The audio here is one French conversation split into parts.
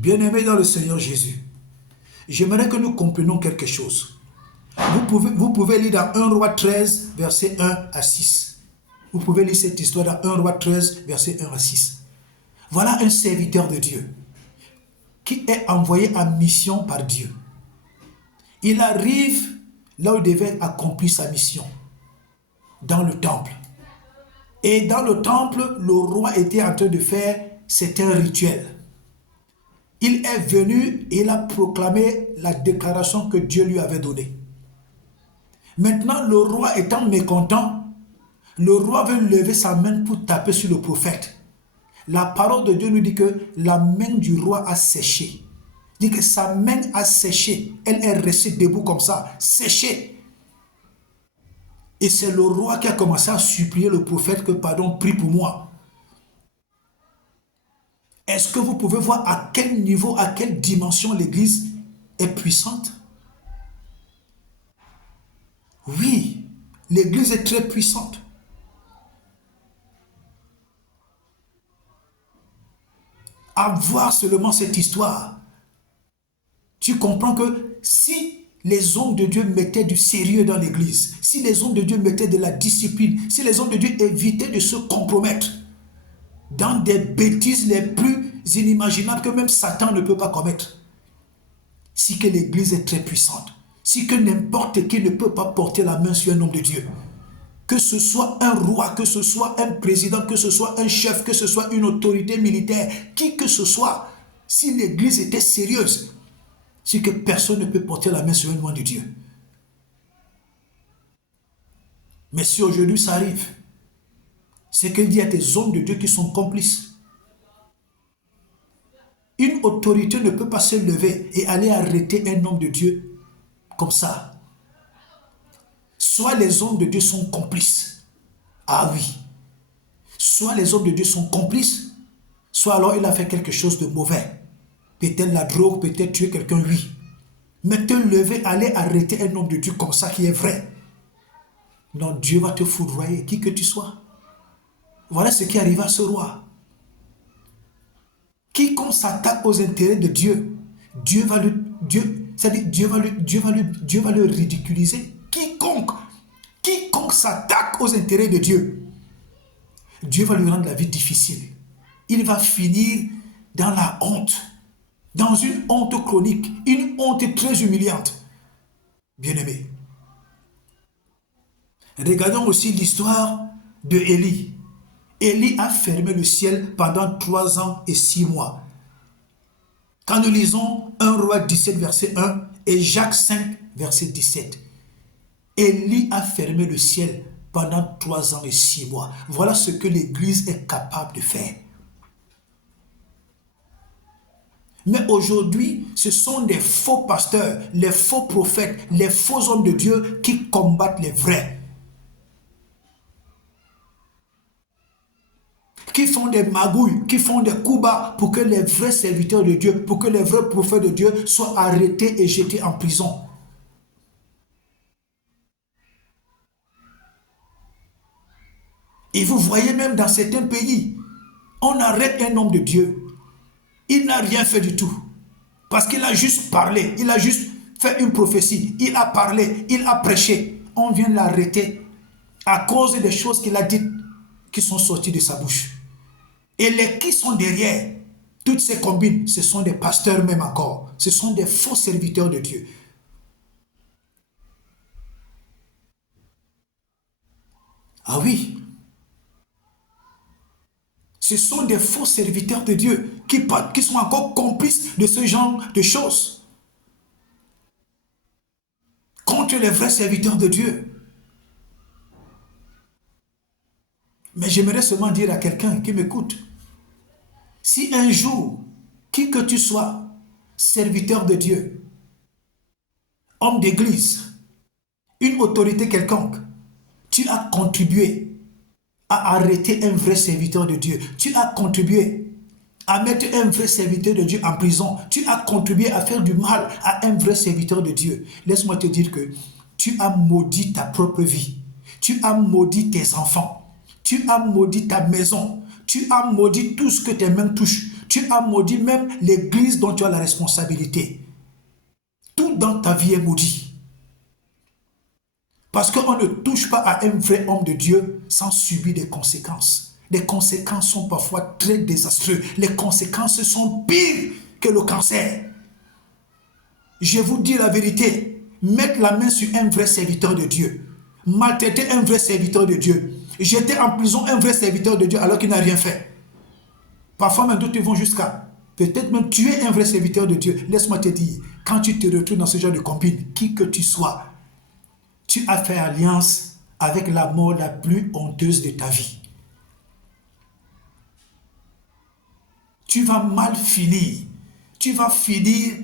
Bien-aimés dans le Seigneur Jésus, j'aimerais que nous comprenions quelque chose. Vous pouvez lire dans 1 Roi 13, verset 1 à 6. Vous pouvez lire cette histoire dans 1 Roi 13, verset 1 à 6. Voilà un serviteur de Dieu qui est envoyé en mission par Dieu. Il arrive là où il devait accomplir sa mission, dans le temple. Et dans le temple, le roi était en train de faire certains rituels. Il est venu et il a proclamé la déclaration que Dieu lui avait donnée. Maintenant, le roi étant mécontent, le roi veut lever sa main pour taper sur le prophète. La parole de Dieu nous dit que la main du roi a séché. Il dit que sa main a séché. Elle est restée debout comme ça, séchée. Et c'est le roi qui a commencé à supplier le prophète que, pardon, prie pour moi. Est-ce que vous pouvez voir à quel niveau, à quelle dimension l'Église est puissante? Oui, l'Église est très puissante. À voir seulement cette histoire, tu comprends que si les hommes de Dieu mettaient du sérieux dans l'Église, si les hommes de Dieu mettaient de la discipline, si les hommes de Dieu évitaient de se compromettre dans des bêtises les plus inimaginables que même Satan ne peut pas commettre, si que l'Église est très puissante, si que n'importe qui ne peut pas porter la main sur un homme de Dieu, que ce soit un roi, que ce soit un président, que ce soit un chef, que ce soit une autorité militaire, qui que ce soit, si l'Église était sérieuse, c'est que personne ne peut porter la main sur un homme de Dieu. Mais si aujourd'hui ça arrive, c'est qu'il y a des hommes de Dieu qui sont complices. Une autorité ne peut pas se lever et aller arrêter un homme de Dieu comme ça. Soit les hommes de Dieu sont complices. Ah oui. Soit les hommes de Dieu sont complices, soit alors il a fait quelque chose de mauvais. Peut-être la drogue, peut-être tuer quelqu'un, oui. Mais te lever, aller arrêter un homme de Dieu comme ça qui est vrai. Non, Dieu va te foudroyer, qui que tu sois. Voilà ce qui arrive à ce roi. Quiconque s'attaque aux intérêts de Dieu, Dieu va le ridiculiser. Quiconque s'attaque aux intérêts de Dieu, Dieu va lui rendre la vie difficile. Il va finir dans la honte, dans une honte chronique, une honte très humiliante. Bien-aimé. Regardons aussi l'histoire de Élie. Élie a fermé le ciel pendant 3 ans et 6 mois. Quand nous lisons 1 Roi 17, verset 1 et Jacques 5, verset 17, Élie a fermé le ciel pendant 3 ans et 6 mois. Voilà ce que l'Église est capable de faire. Mais aujourd'hui, ce sont des faux pasteurs, les faux prophètes, les faux hommes de Dieu qui combattent les vrais. Qui font des magouilles, qui font des coups bas pour que les vrais serviteurs de Dieu, pour que les vrais prophètes de Dieu soient arrêtés et jetés en prison. Et vous voyez même dans certains pays, on arrête un homme de Dieu. Il n'a rien fait du tout. Parce qu'il a juste parlé, il a juste fait une prophétie, il a parlé, il a prêché. On vient l'arrêter à cause des choses qu'il a dites qui sont sorties de sa bouche. Et les qui sont derrière toutes ces combines, ce sont des pasteurs même encore. Ce sont des faux serviteurs de Dieu. Ah oui. Ce sont des faux serviteurs de Dieu qui sont encore complices de ce genre de choses. Contre les vrais serviteurs de Dieu. Mais j'aimerais seulement dire à quelqu'un qui m'écoute, si un jour, qui que tu sois, serviteur de Dieu, homme d'église, une autorité quelconque, tu as contribué à arrêter un vrai serviteur de Dieu, tu as contribué à mettre un vrai serviteur de Dieu en prison, tu as contribué à faire du mal à un vrai serviteur de Dieu, laisse-moi te dire que tu as maudit ta propre vie, tu as maudit tes enfants, tu as maudit ta maison, tu as maudit tout ce que tes mains touchent, Tu as maudit même l'église dont tu as la responsabilité. Tout dans ta vie est maudit. Parce qu'on ne touche pas à un vrai homme de Dieu sans subir des conséquences. Les conséquences sont parfois très désastreuses. Les conséquences sont pires que le cancer. Je vous dis la vérité. Mettre la main sur un vrai serviteur de Dieu. Maltraiter un vrai serviteur de Dieu. Jeter en prison un vrai serviteur de Dieu alors qu'il n'a rien fait. Parfois même d'autres vont jusqu'à peut-être même tuer un vrai serviteur de Dieu. Laisse-moi te dire, quand tu te retrouves dans ce genre de combine, qui que tu sois, tu as fait alliance avec la mort la plus honteuse de ta vie. Tu vas mal finir. Tu vas finir,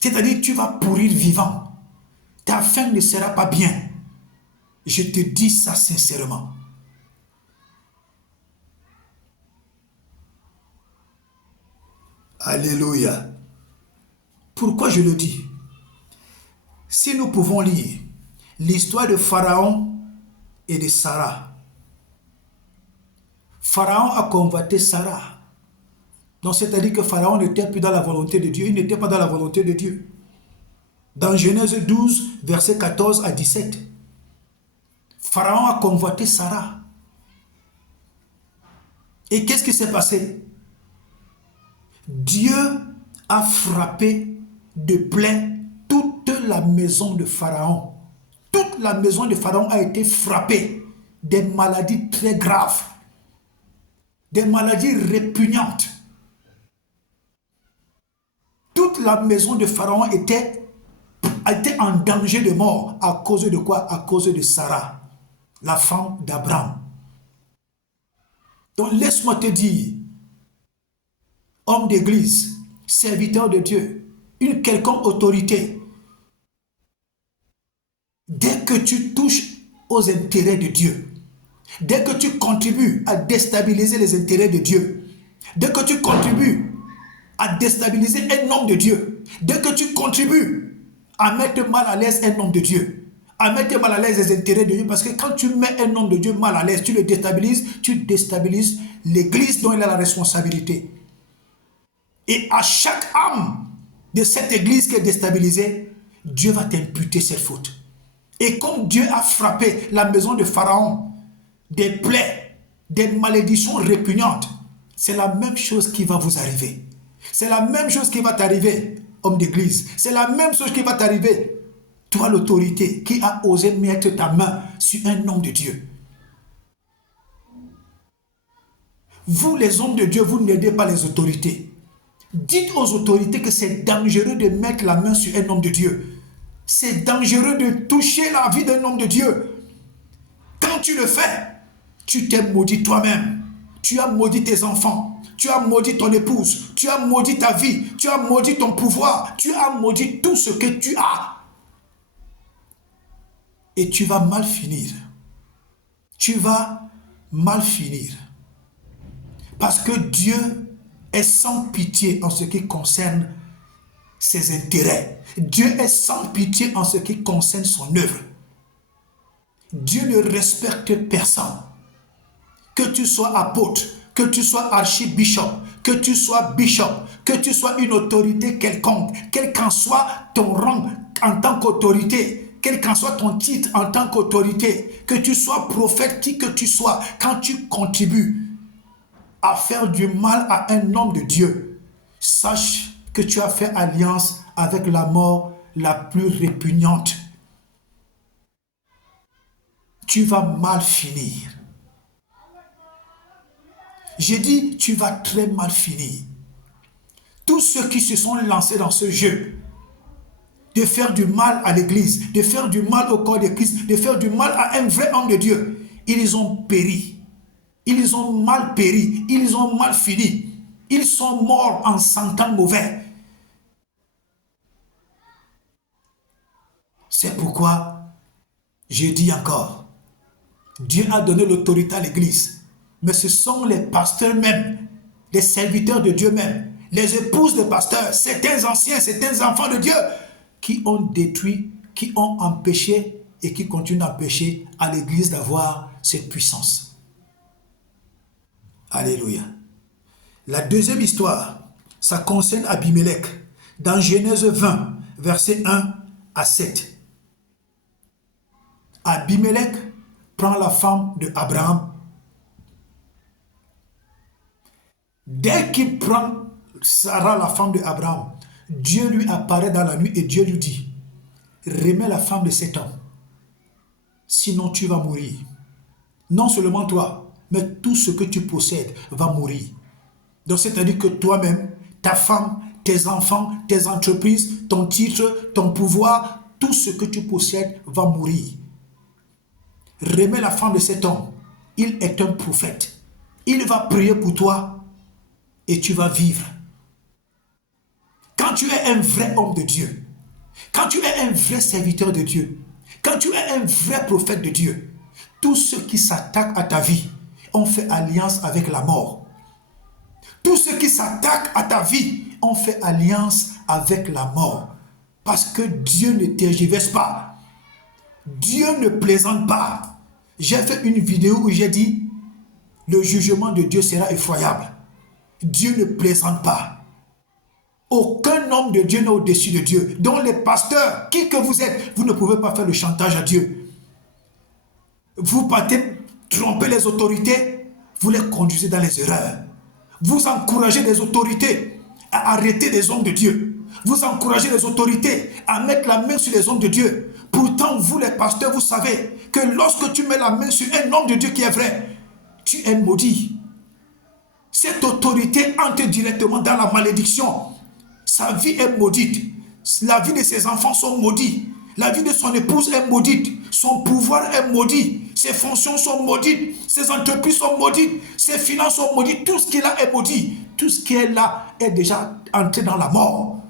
c'est-à-dire tu vas pourrir vivant. Ta fin ne sera pas bien. Je te dis ça sincèrement. Alléluia. Pourquoi je le dis? Si nous pouvons lire l'histoire de Pharaon et de Sarah. Pharaon a convoité Sarah. Donc c'est-à-dire que Pharaon n'était plus dans la volonté de Dieu. Il n'était pas dans la volonté de Dieu. Dans Genèse 12, versets 14 à 17. Pharaon a convoité Sarah. Et qu'est-ce qui s'est passé? Dieu a frappé de plein toute la maison de Pharaon. Toute la maison de Pharaon a été frappée des maladies très graves, des maladies répugnantes. Toute la maison de Pharaon était en danger de mort. À cause de quoi? À cause de Sarah, la femme d'Abraham. Donc laisse-moi te dire, homme d'église, serviteur de Dieu, une quelconque autorité, dès que tu touches aux intérêts de Dieu, dès que tu contribues à déstabiliser les intérêts de Dieu, dès que tu contribues à déstabiliser un homme de Dieu, dès que tu contribues à mettre mal à l'aise un homme de Dieu, à mettre mal à l'aise les intérêts de Dieu, parce que quand tu mets un homme de Dieu mal à l'aise, tu le déstabilises, tu déstabilises l'église dont il a la responsabilité. Et à chaque âme de cette église qui est déstabilisée, Dieu va t'imputer cette faute. Et comme Dieu a frappé la maison de Pharaon des plaies, des malédictions répugnantes, c'est la même chose qui va vous arriver. C'est la même chose qui va t'arriver, homme d'église. C'est la même chose qui va t'arriver, toi l'autorité qui a osé mettre ta main sur un homme de Dieu. Vous les hommes de Dieu, vous n'aidez pas les autorités. Dites aux autorités que c'est dangereux de mettre la main sur un homme de Dieu. C'est dangereux de toucher la vie d'un homme de Dieu. Quand tu le fais, tu t'es maudit toi-même. Tu as maudit tes enfants. Tu as maudit ton épouse. Tu as maudit ta vie. Tu as maudit ton pouvoir. Tu as maudit tout ce que tu as. Et tu vas mal finir. Tu vas mal finir. Parce que Dieu est sans pitié en ce qui concerne ses intérêts. Dieu est sans pitié en ce qui concerne son œuvre. Dieu ne respecte personne. Que tu sois apôtre, que tu sois archibishop, que tu sois bishop, que tu sois une autorité quelconque, quel qu'en soit ton rang en tant qu'autorité, quel qu'en soit ton titre en tant qu'autorité, que tu sois prophète, qui que tu sois, quand tu contribues à faire du mal à un homme de Dieu, sache que tu as fait alliance avec la mort la plus répugnante. Tu vas mal finir. J'ai dit, tu vas très mal finir. Tous ceux qui se sont lancés dans ce jeu, de faire du mal à l'église, de faire du mal au corps de Christ, de faire du mal à un vrai homme de Dieu, ils ont péri. Ils ont mal péri, ils ont mal fini. Ils sont morts en sentant mauvais. C'est pourquoi je dis encore, Dieu a donné l'autorité à l'église, mais ce sont les pasteurs même, les serviteurs de Dieu même, les épouses des pasteurs, certains anciens, certains enfants de Dieu, qui ont détruit, qui ont empêché et qui continuent d'empêcher à l'église d'avoir cette puissance. Alléluia. La deuxième histoire, ça concerne Abimelech. Dans Genèse 20, versets 1 à 7. Abimelech prend la femme de Abraham. Dès qu'il prend Sarah, la femme de Abraham, Dieu lui apparaît dans la nuit et Dieu lui dit, remets la femme de cet homme, sinon tu vas mourir. Non seulement toi, mais tout ce que tu possèdes va mourir. Donc c'est-à-dire que toi-même, ta femme, tes enfants, tes entreprises, ton titre, ton pouvoir, tout ce que tu possèdes va mourir. Remets la femme de cet homme. Il est un prophète. Il va prier pour toi et tu vas vivre. Quand tu es un vrai homme de Dieu, quand tu es un vrai serviteur de Dieu, quand tu es un vrai prophète de Dieu, tous ceux qui s'attaquent à ta vie ont fait alliance avec la mort. Tous ceux qui s'attaquent à ta vie ont fait alliance avec la mort. Parce que Dieu ne tergiverse pas. Dieu ne plaisante pas. J'ai fait une vidéo où j'ai dit, le jugement de Dieu sera effroyable. Dieu ne plaisante pas. Aucun homme de Dieu n'est au-dessus de Dieu. Donc les pasteurs, qui que vous êtes, vous ne pouvez pas faire le chantage à Dieu. Vous partez tromper les autorités, vous les conduisez dans les erreurs. Vous encouragez les autorités à arrêter les hommes de Dieu. Vous encouragez les autorités à mettre la main sur les hommes de Dieu. Pourtant, vous les pasteurs, vous savez que lorsque tu mets la main sur un homme de Dieu qui est vrai, tu es maudit. Cette autorité entre directement dans la malédiction. Sa vie est maudite. La vie de ses enfants sont maudits. La vie de son épouse est maudite. Son pouvoir est maudit. Ses fonctions sont maudites. Ses entreprises sont maudites. Ses finances sont maudites. Tout ce qu'il a est maudit. Tout ce qui est là est déjà entré dans la mort.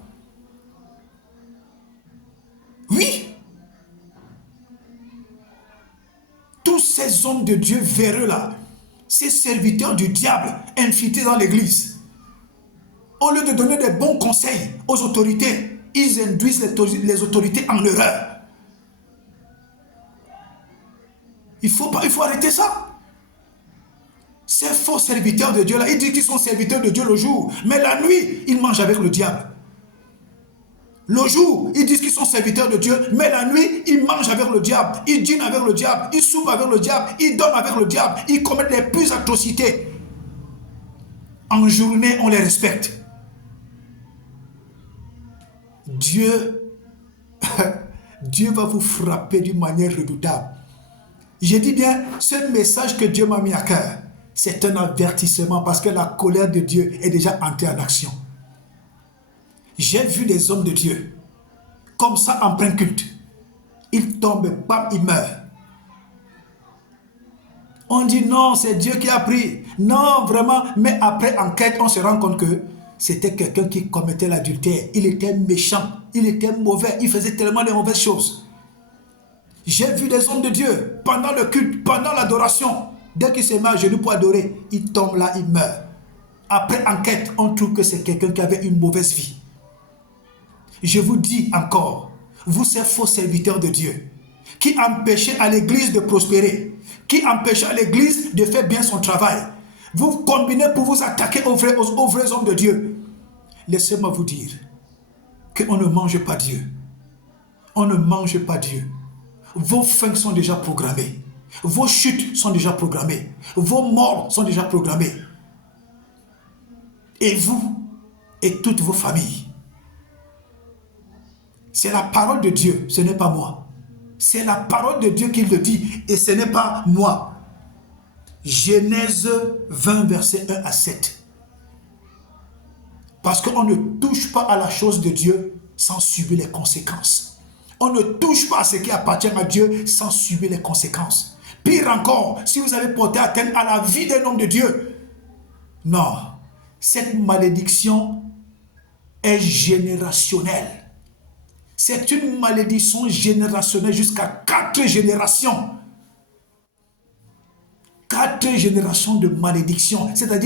Oui. Tous ces hommes de Dieu véreux là, ces serviteurs du diable infiltrés dans l'église, au lieu de donner des bons conseils aux autorités, ils induisent les autorités en erreur. Il faut arrêter ça. Ces faux serviteurs de Dieu là, ils disent qu'ils sont serviteurs de Dieu le jour, mais la nuit, ils mangent avec le diable. Le jour, ils disent qu'ils sont serviteurs de Dieu, mais la nuit, ils mangent avec le diable, ils dînent avec le diable, ils soupent avec le diable, ils dorment avec le diable, ils commettent les plus atrocités. En journée, on les respecte. Dieu va vous frapper d'une manière redoutable. Je dis bien, ce message que Dieu m'a mis à cœur, c'est un avertissement parce que la colère de Dieu est déjà entrée en action. J'ai vu des hommes de Dieu, comme ça en plein culte. Ils tombent, bam, ils meurent. On dit non, c'est Dieu qui a pris. Non, vraiment, mais après enquête, on se rend compte que c'était quelqu'un qui commettait l'adultère. Il était méchant, il était mauvais, il faisait tellement de mauvaises choses. J'ai vu des hommes de Dieu, pendant le culte, pendant l'adoration, dès qu'ils se mettent à genoux pour adorer, ils tombent là, ils meurent. Après enquête, on trouve que c'est quelqu'un qui avait une mauvaise vie. Je vous dis encore, vous ces faux serviteurs de Dieu, qui empêchez à l'église de prospérer, qui empêchez à l'église de faire bien son travail, vous combinez pour vous attaquer aux vrais hommes de Dieu. Laissez-moi vous dire qu'on ne mange pas Dieu. On ne mange pas Dieu. Vos fins sont déjà programmées. Vos chutes sont déjà programmées. Vos morts sont déjà programmées. Et vous et toutes vos familles. C'est la parole de Dieu, ce n'est pas moi. C'est la parole de Dieu qui le dit et ce n'est pas moi. Genèse 20, verset 1 à 7. Parce qu'on ne touche pas à la chose de Dieu sans subir les conséquences. On ne touche pas à ce qui appartient à Dieu sans subir les conséquences. Pire encore, si vous avez porté atteinte à la vie d'un homme de Dieu, non, cette malédiction est générationnelle. C'est une malédiction générationnelle jusqu'à 4 générations. 4 générations de malédiction. C'est-à-dire